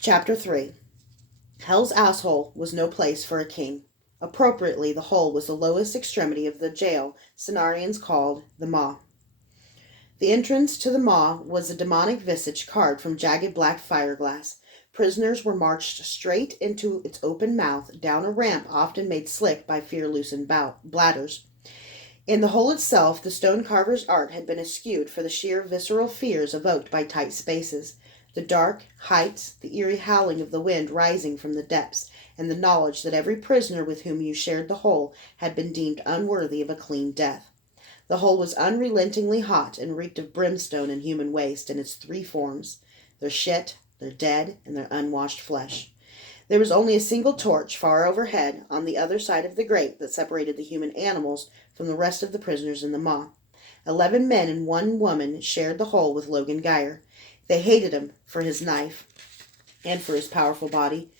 Chapter 3. Hell's asshole was no place for a king. Appropriately, the hole was the lowest extremity of the jail Cenarians called the maw. The entrance to the maw was a demonic visage carved from jagged black fireglass. Prisoners were marched straight into its open mouth, down a ramp often made slick by fear-loosened bladders. In the hole itself, the stone carver's art had been eschewed for the sheer visceral fears evoked by tight spaces. The dark heights, the eerie howling of the wind rising from the depths, and the knowledge that every prisoner with whom you shared the hole had been deemed unworthy of a clean death. The hole was unrelentingly hot and reeked of brimstone and human waste in its three forms: their shit, their dead, and their unwashed flesh. There was only a single torch far overhead on the other side of the grate that separated the human animals from the rest of the prisoners in the maw. 11 men and 1 woman shared the hole with Logan Geyer. They hated him for his knife, and for his powerful body,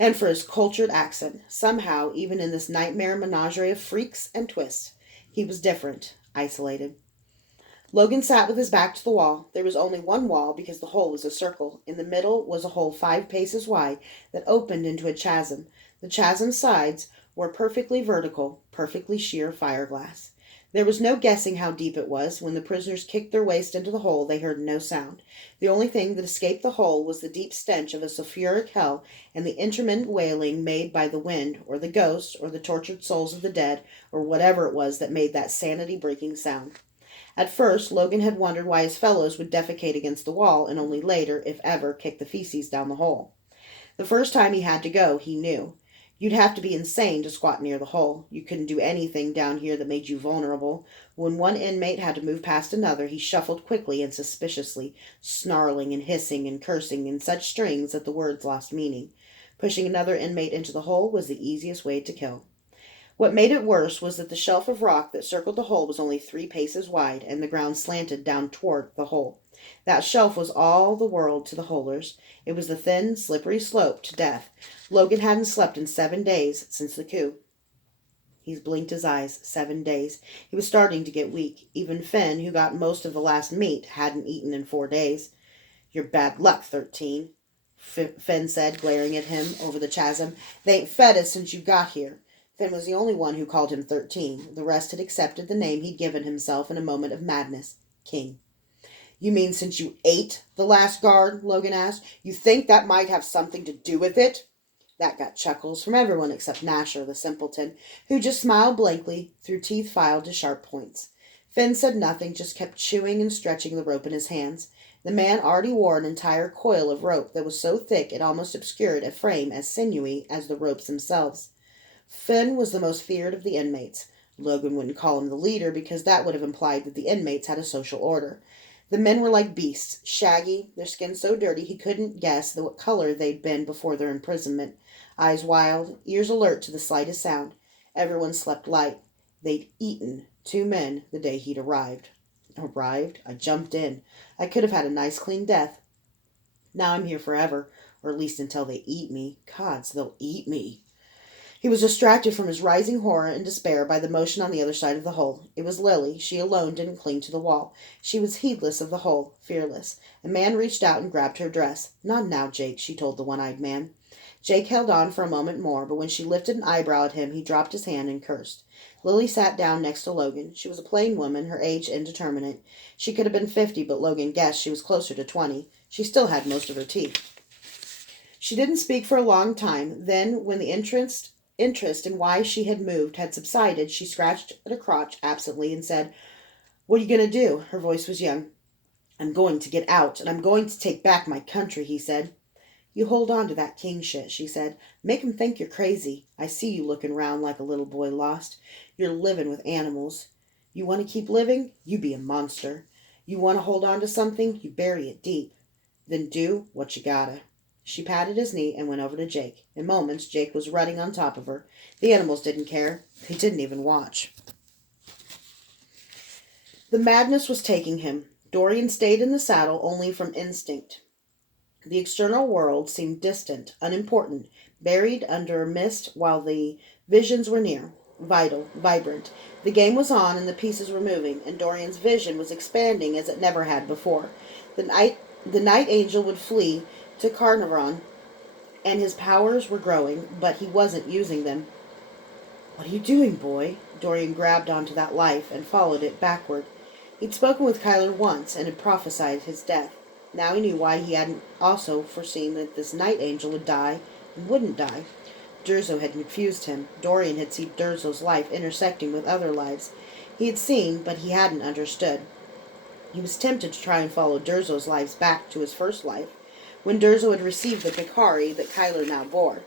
and for his cultured accent. Somehow, even in this nightmare menagerie of freaks and twists, he was different, isolated. Logan sat with his back to the wall. There was only one wall because the hole was a circle. In the middle was a hole 5 paces wide that opened into a chasm. The chasm's sides were perfectly vertical, perfectly sheer fireglass. There was no guessing how deep it was. When the prisoners kicked their waist into the hole, they heard no sound. The only thing that escaped the hole was the deep stench of a sulphuric hell and the intermittent wailing made by the wind, or the ghosts, or the tortured souls of the dead, or whatever it was that made that sanity-breaking sound. At first, Logan had wondered why his fellows would defecate against the wall and only later, if ever, kick the feces down the hole. The first time he had to go, he knew. You'd have to be insane to squat near the hole. You couldn't do anything down here that made you vulnerable. When one inmate had to move past another, he shuffled quickly and suspiciously, snarling and hissing and cursing in such strings that the words lost meaning. Pushing another inmate into the hole was the easiest way to kill. What made it worse was that the shelf of rock that circled the hole was only 3 paces wide, and the ground slanted down toward the hole. That shelf was all the world to the holers. It was the thin, slippery slope to death. Logan hadn't slept in 7 days since the coup. He blinked his eyes. 7 days. He was starting to get weak. Even Finn, who got most of the last meat, hadn't eaten in 4 days. "You're bad luck, 13," Finn said, glaring at him over the chasm. "They ain't fed us since you got here." Finn was the only one who called him 13. The rest had accepted the name he'd given himself in a moment of madness: King. "You mean since you ate the last guard?" Logan asked. "You think that might have something to do with it?" That got chuckles from everyone except Nasher, the simpleton, who just smiled blankly through teeth filed to sharp points. Finn said nothing, just kept chewing and stretching the rope in his hands. The man already wore an entire coil of rope that was so thick it almost obscured a frame as sinewy as the ropes themselves. Finn was the most feared of the inmates. Logan wouldn't call him the leader because that would have implied that the inmates had a social order. The men were like beasts, shaggy, their skin so dirty he couldn't guess what color they'd been before their imprisonment. Eyes wild, ears alert to the slightest sound. Everyone slept light. They'd eaten 2 men the day he'd arrived. Arrived? I jumped in. I could have had a nice clean death. Now I'm here forever, or at least until they eat me. Gods, they'll eat me. He was distracted from his rising horror and despair by the motion on the other side of the hole. It was Lily. She alone didn't cling to the wall. She was heedless of the hole, fearless. A man reached out and grabbed her dress. "Not now, Jake," she told the one-eyed man. Jake held on for a moment more, but when she lifted an eyebrow at him, he dropped his hand and cursed. Lily sat down next to Logan. She was a plain woman, her age indeterminate. She could have been 50, but Logan guessed she was closer to 20. She still had most of her teeth. She didn't speak for a long time. Then, when the interest in why she had moved had subsided, she scratched at her crotch absently and said, "What are you going to do?" Her voice was young. "I'm going to get out, and I'm going to take back my country," he said. "You hold on to that king shit," she said. "Make him think you're crazy. I see you looking round like a little boy lost. You're living with animals. You want to keep living? You be a monster. You want to hold on to something? You bury it deep. Then do what you gotta." She patted his knee and went over to Jake. In moments, Jake was running on top of her. The animals didn't care. They didn't even watch. The madness was taking him. Dorian stayed in the saddle only from instinct. The external world seemed distant, unimportant, buried under a mist while the visions were near, vital, vibrant. The game was on and the pieces were moving, and Dorian's vision was expanding as it never had before. The night angel would flee to Carnarvon and his powers were growing, but he wasn't using them. "What are you doing, boy?" Dorian grabbed onto that life and followed it backward. He'd spoken with Kyler once and had prophesied his death. Now he knew why he hadn't also foreseen that this night angel would die and wouldn't die. Durzo had confused him. Dorian had seen Durzo's life intersecting with other lives. He had seen, but he hadn't understood. He was tempted to try and follow Durzo's lives back to his first life, when Durzo had received the Kakari that Kyler now bore.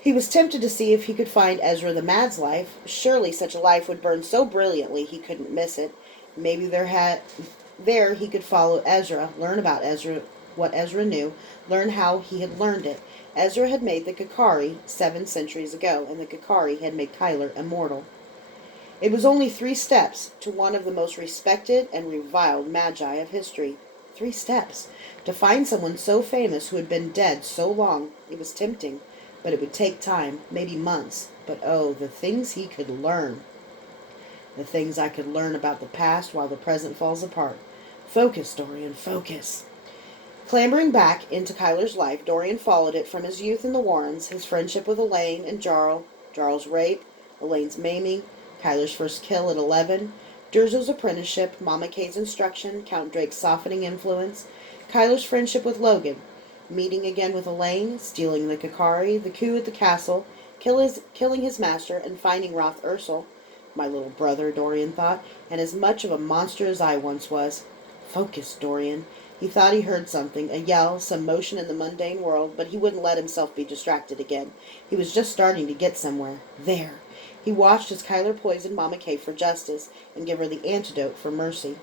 He was tempted to see if he could find Ezra the Mad's life. Surely such a life would burn so brilliantly he couldn't miss it. Maybe there he could follow Ezra, learn about Ezra, what Ezra knew, learn how he had learned it. Ezra had made the Kakari 7 centuries ago, and the Kakari had made Kyler immortal. It was only 3 steps to one of the most respected and reviled magi of history. 3 steps. To find someone so famous who had been dead so long. It was tempting, but it would take time, maybe months. But oh, the things he could learn. The things I could learn about the past while the present falls apart. Focus, Dorian, focus. Clambering back into Kyler's life, Dorian followed it from his youth in the Warrens, his friendship with Elaine and Jarl, Jarl's rape, Elaine's maiming, Kyler's first kill at 11, Durzo's apprenticeship, Mama Kay's instruction, Count Drake's softening influence, Kyler's friendship with Logan, meeting again with Elaine, stealing the Kakari, the coup at the castle, killing his master, and finding Roth Ursel. My little brother, Dorian thought, and as much of a monster as I once was. Focus, Dorian. He thought he heard something, a yell, some motion in the mundane world, but he wouldn't let himself be distracted again. He was just starting to get somewhere. There. He watched as Kyler poisoned Mama Kay for justice, and gave her the antidote for mercy.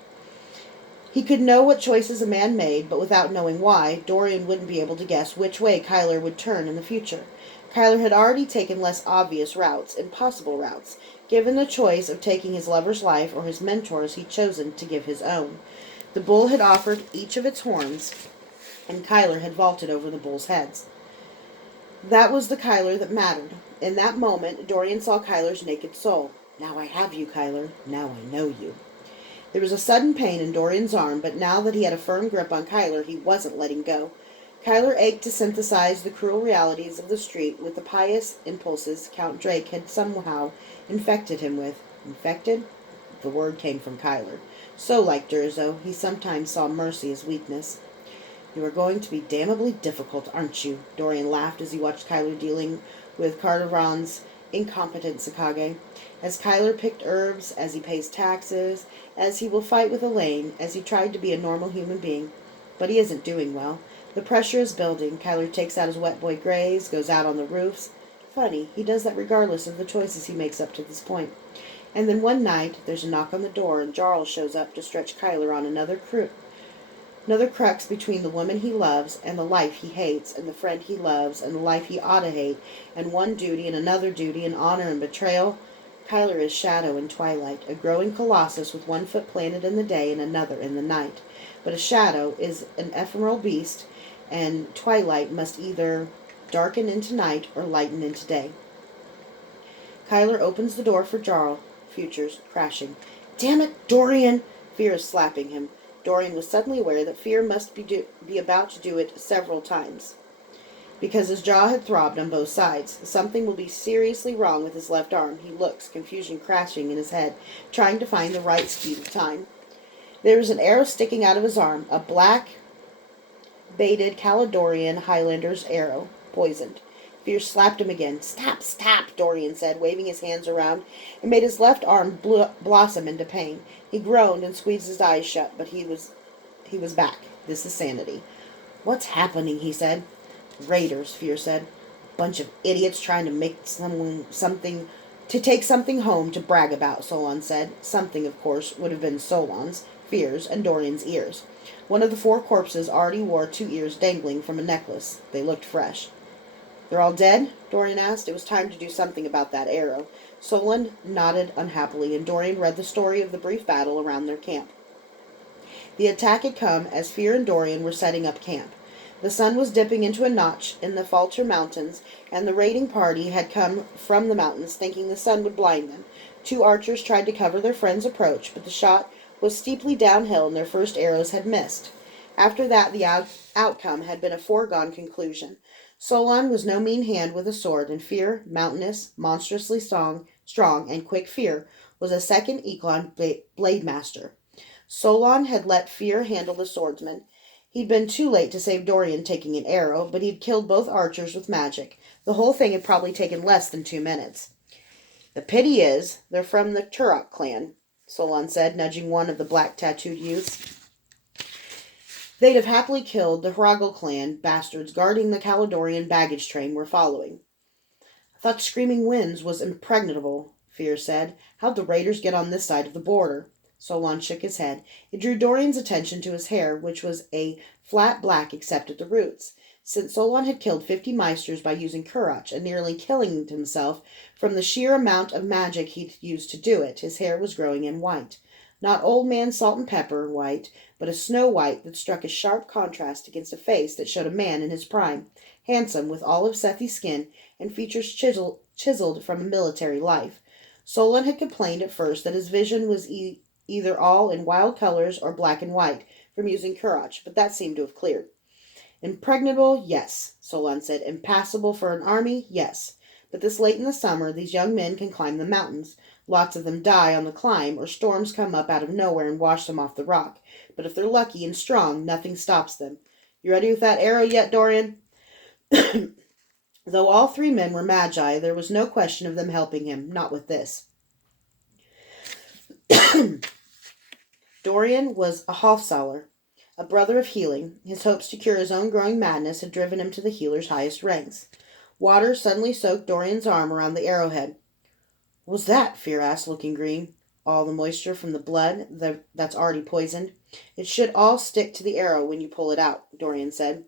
He could know what choices a man made, but without knowing why, Dorian wouldn't be able to guess which way Kyler would turn in the future. Kyler had already taken less obvious routes, impossible routes. Given the choice of taking his lover's life or his mentor's, he'd chosen to give his own. The bull had offered each of its horns, and Kyler had vaulted over the bull's heads. That was the Kyler that mattered. In that moment, Dorian saw Kyler's naked soul. Now I have you, Kyler. Now I know you. There was a sudden pain in Dorian's arm, but now that he had a firm grip on Kyler, he wasn't letting go. Kyler ached to synthesize the cruel realities of the street with the pious impulses Count Drake had somehow infected him with. Infected? The word came from Kyler. So like Durzo, he sometimes saw mercy as weakness. You are going to be damnably difficult, aren't you? Dorian laughed as he watched Kyler dealing with Cardaron's incompetent Sakage. As Kyler picked herbs, as he pays taxes, as he will fight with Elaine, as he tried to be a normal human being. But he isn't doing well. The pressure is building. Kyler takes out his wet boy grays, goes out on the roofs. Funny, he does that regardless of the choices he makes up to this point. And then one night, there's a knock on the door, and Jarl shows up to stretch Kyler on another crux between the woman he loves and the life he hates, and the friend he loves and the life he ought to hate, and one duty and another duty, and honor and betrayal. Kyler is shadow in twilight, a growing colossus with one foot planted in the day and another in the night. But a shadow is an ephemeral beast, and twilight must either darken into night or lighten into day. Kyler opens the door for Jarl. Futures crashing. Damn it, Dorian! Fear is slapping him. Dorian was suddenly aware that Fear must be about to do it several times, because his jaw had throbbed on both sides. Something will be seriously wrong with his left arm. He looks, confusion crashing in his head, trying to find the right speed of time. There was an arrow sticking out of his arm, a black-baited Caledonian Highlander's arrow, poisoned. Fear slapped him again. Stop, stop, Dorian said, waving his hands around, and made his left arm blossom into pain. He groaned and squeezed his eyes shut, but he was back. This is sanity. What's happening, he said. Raiders, Fear said. Bunch of idiots trying to make take something home to brag about, Solon said. Something, of course, would have been Solon's, Fear's, and Dorian's ears. One of the 4 corpses already wore 2 ears dangling from a necklace. They looked fresh. They're all dead? Dorian asked. It was time to do something about that arrow. Solon nodded unhappily, and Dorian read the story of the brief battle around their camp. The attack had come as Fear and Dorian were setting up camp. The sun was dipping into a notch in the Falter Mountains, and the raiding party had come from the mountains, thinking the sun would blind them. 2 archers tried to cover their friend's approach, but the shot was steeply downhill, and their first arrows had missed. After that, the outcome had been a foregone conclusion. Solon was no mean hand with a sword, and Fear, mountainous, monstrously strong, and quick Fear, was a second Eklon blade master. Solon had let Fear handle the swordsman. He'd been too late to save Dorian taking an arrow, but he'd killed both archers with magic. The whole thing had probably taken less than 2 minutes. The pity is, they're from the Turok clan, Solon said, nudging one of the black tattooed youths. They'd have happily killed the Hragal clan bastards guarding the Caledonian baggage train we're following. I thought Screaming Winds was impregnable, Fear said. How'd the raiders get on this side of the border? Solon shook his head. It drew Dorian's attention to his hair, which was a flat black except at the roots. Since Solon had killed 50 Meisters by using Kurach and nearly killing himself from the sheer amount of magic he'd used to do it, his hair was growing in white. Not old man salt and pepper white, but a snow white that struck a sharp contrast against a face that showed a man in his prime, handsome with olive Sethi skin and features chiseled from a military life. Solon had complained at first that his vision was either all in wild colors or black and white from using Kurach, but that seemed to have cleared. Impregnable, yes, Solon said. Impassable for an army, yes. But this late in the summer, these young men can climb the mountains. Lots of them die on the climb, or storms come up out of nowhere and wash them off the rock. But if they're lucky and strong, nothing stops them. You ready with that arrow yet, Dorian? Though all 3 men were magi, there was no question of them helping him, not with this. Dorian was a Hofsaler, a brother of healing. His hopes to cure his own growing madness had driven him to the healer's highest ranks. Water suddenly soaked Dorian's arm around the arrowhead. What was that? Fear asked, looking green. All the moisture from the blood that's already poisoned. It should all stick to the arrow when you pull it out, Dorian said.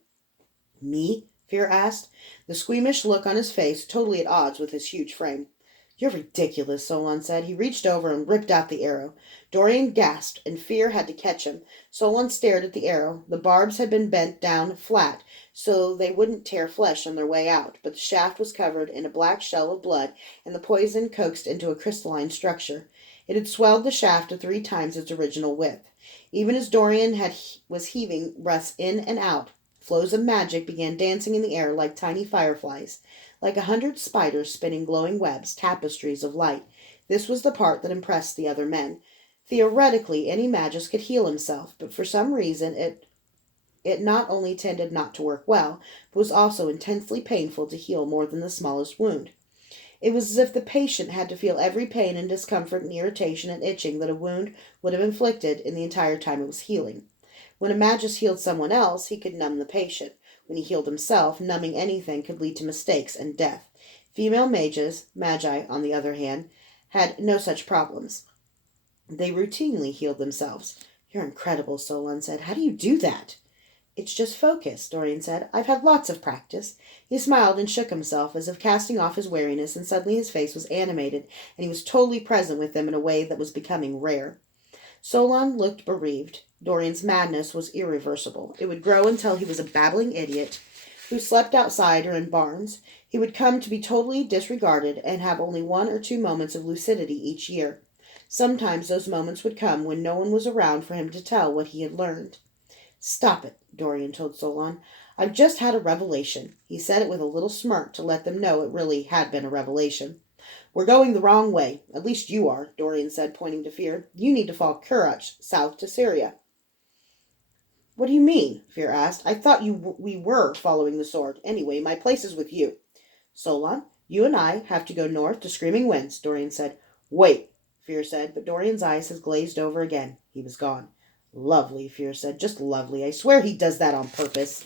Me? Fear asked, the squeamish look on his face totally at odds with his huge frame. You're ridiculous, Solon said. He reached over and ripped out the arrow. Dorian gasped, and Fear had to catch him. Solon stared at the arrow. The barbs had been bent down flat, so they wouldn't tear flesh on their way out, but the shaft was covered in a black shell of blood, and the poison coaxed into a crystalline structure. It had swelled the shaft to 3 times its original width. Even as Dorian was heaving breaths in and out, flows of magic began dancing in the air like tiny fireflies, like 100 spiders spinning glowing webs, tapestries of light. This was the part that impressed the other men. Theoretically, any magus could heal himself, but for some reason it not only tended not to work well, but was also intensely painful to heal more than the smallest wound. It was as if the patient had to feel every pain and discomfort and irritation and itching that a wound would have inflicted in the entire time it was healing. When a magus healed someone else, he could numb the patient. When he healed himself, numbing anything could lead to mistakes and death. Female magi, on the other hand, had no such problems. They routinely healed themselves. You're incredible, Solon said. How do you do that? It's just focus, Dorian said. I've had lots of practice. He smiled and shook himself as if casting off his wariness, and suddenly his face was animated, and he was totally present with them in a way that was becoming rare. Solon looked bereaved. Dorian's madness was irreversible. It would grow until he was a babbling idiot who slept outside or in barns. He would come to be totally disregarded and have only 1 or 2 moments of lucidity each year. Sometimes those moments would come when no one was around for him to tell what he had learned. Stop it, Dorian told Solon. I've just had a revelation. He said it with a little smirk to let them know it really had been a revelation. We're going the wrong way. At least you are, Dorian said, pointing to Fear. You need to follow Kurach south to Syria. What do you mean? Fear asked. I thought we were following the sword. Anyway, my place is with you. Solon, you and I have to go north to Screaming Winds, Dorian said. Wait, Fear said, but Dorian's eyes had glazed over again. He was gone. Lovely, Fear said. Just lovely. I swear he does that on purpose.